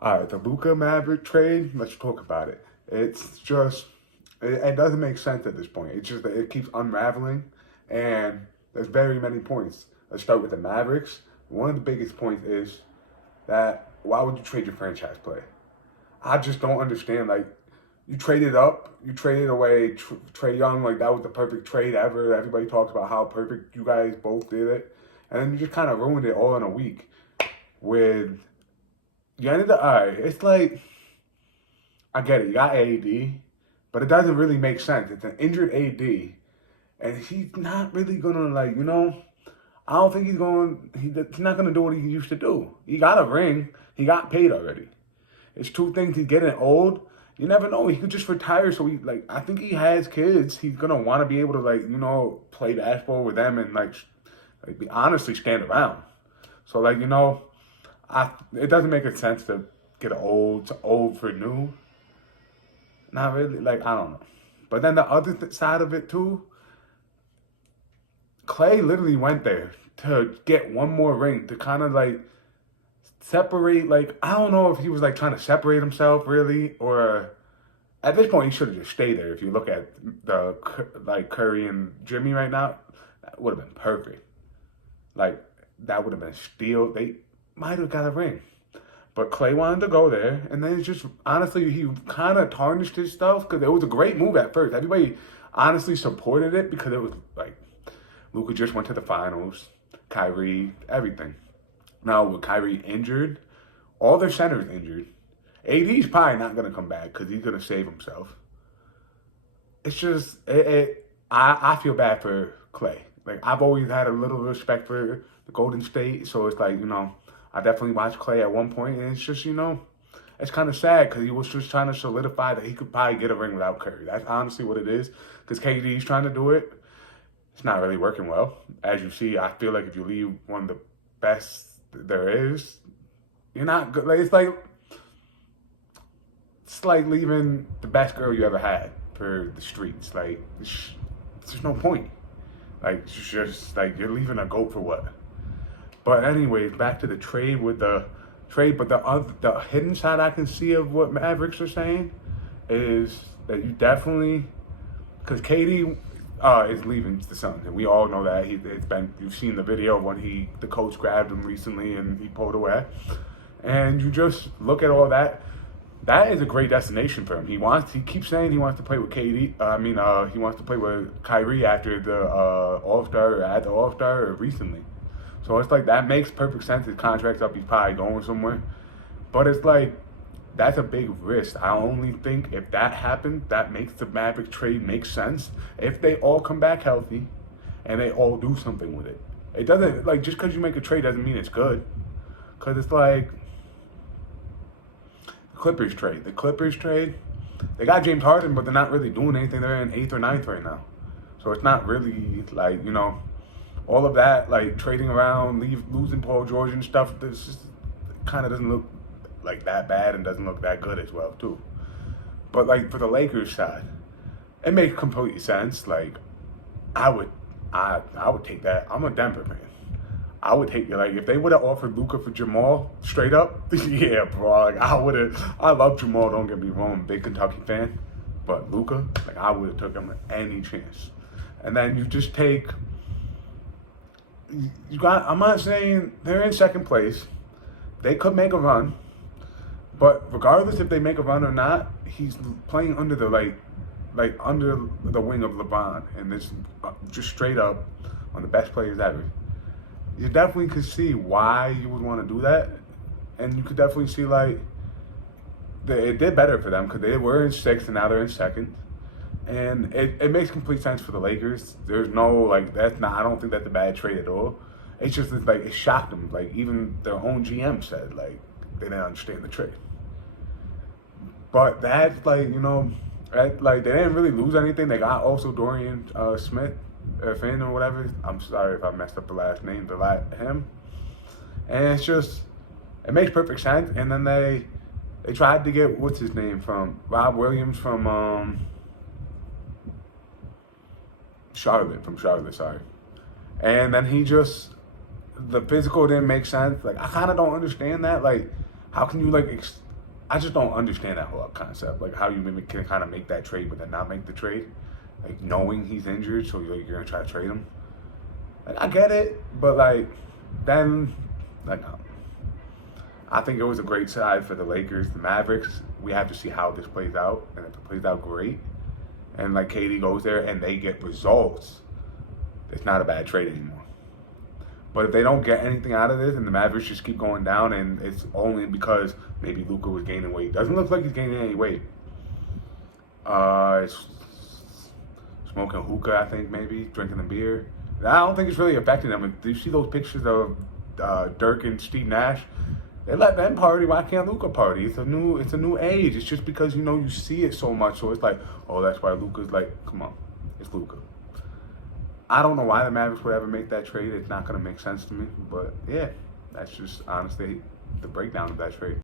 All right, the Luka Maverick trade. Let's talk about it. It's just it doesn't make sense at this point. It's just that it keeps unraveling, and there's very many points. Let's start with the Mavericks. One of the biggest points is that why would you trade your franchise player? I just don't understand. Like, you traded up, you traded away Trey Young. Like, that was the perfect trade ever. Everybody talks about how perfect you guys both did it, and then you just kind of ruined it all in a week with you ended up. All right, it's like I get it. You got AD, but it doesn't really make sense. It's an injured AD, and he's not really gonna I don't think he's not gonna do what he used to do. He got a ring. He got paid already. It's two things. He's getting old. You never know. He could just retire. So I think he has kids. He's gonna want to be able to play basketball with them and be honestly stand around. So it doesn't make sense to get old for new. Not really. I don't know. But then the other side of it too, Clay literally went there to get one more ring to kind of separate. I don't know if he was trying to separate himself really, or at this point he should have just stayed there. If you look at the Curry and Jimmy right now, that would have been perfect. Like that would have been steal. They might have got a ring. But Clay wanted to go there, and then it's just honestly he kind of tarnished his stuff because it was a great move at first. Everybody honestly supported it because it was Luka just went to the finals, Kyrie, everything. Now with Kyrie injured, all their centers injured. AD's probably not gonna come back because he's gonna save himself. It's just I feel bad for Clay. I've always had a little respect for the Golden State, so it's I definitely watched Clay at one point, and it's just it's kind of sad because he was just trying to solidify that he could probably get a ring without Curry. That's honestly what it is. Because KD's trying to do it, it's not really working well. As you see, I feel like if you leave one of the best there is, you're not good. It's like leaving the best girl you ever had for the streets. There's no point. It's just you're leaving a goat for what? But anyways, back to the trade with the trade. But the hidden side I can see of what Mavericks are saying is that you definitely, because KD is leaving the Suns, and we all know that. You've seen the video of when the coach grabbed him recently and he pulled away, and you just look at all that. That is a great destination for him. He keeps saying he wants to play with KD. He wants to play with Kyrie after the All-Star or at the All-Star or recently. So it's that makes perfect sense. His contract's up. He's probably going somewhere. But it's that's a big risk. I only think if that happens, that makes the Mavericks trade make sense. If they all come back healthy and they all do something with it. It doesn't, just because you make a trade doesn't mean it's good. Because it's Clippers trade. The Clippers trade, they got James Harden, but they're not really doing anything. They're in 8th or 9th right now. So it's not really all of that, trading around, losing Paul George and stuff, this just kind of doesn't look that bad and doesn't look that good as well, too. But, for the Lakers side, it makes complete sense. I would take that. I'm a Denver fan. I would take it. If they would have offered Luka for Jamal straight up, yeah, bro. I would have. I love Jamal. Don't get me wrong, big Kentucky fan, but Luka, I would have took him any chance. And then you just take. I'm not saying they're in second place. They could make a run, but regardless if they make a run or not, he's playing under the under the wing of LeBron, and this just straight up one of the best players ever. You definitely could see why you would want to do that, and you could definitely see it did better for them because they were in 6th and now they're in 2nd, and it makes complete sense for the Lakers. There's no that's not. I don't think that's a bad trade at all. It's just it shocked them. Even their own GM said they didn't understand the trade. But that's they didn't really lose anything. They got also Dorian Smith. Finn or whatever. I'm sorry if I messed up the last name, him. And it's just, it makes perfect sense. And then they tried to get, what's his name from? Rob Williams from Charlotte, sorry. And then the physical didn't make sense. I kind of don't understand that. How can you I just don't understand that whole concept. Like how you can kind of make that trade but then not make the trade. Like knowing he's injured, so you're gonna try to trade him. Like I get it, but like then like I think it was a great side for the Lakers, the Mavericks. We have to see how this plays out, and if it plays out great, and like KD goes there and they get results, it's not a bad trade anymore. But if they don't get anything out of this and the Mavericks just keep going down and it's only because maybe Luka was gaining weight. Doesn't look like he's gaining any weight. It's smoking hookah, I think, maybe, drinking a beer. I don't think it's really affecting them. Do you see those pictures of Dirk and Steve Nash? They let them party. Why can't Luka party? It's a new age. It's just because you see it so much. So it's like, oh, that's why Luka's like, come on, it's Luka. I don't know why the Mavericks would ever make that trade. It's not going to make sense to me. But yeah, that's just honestly the breakdown of that trade.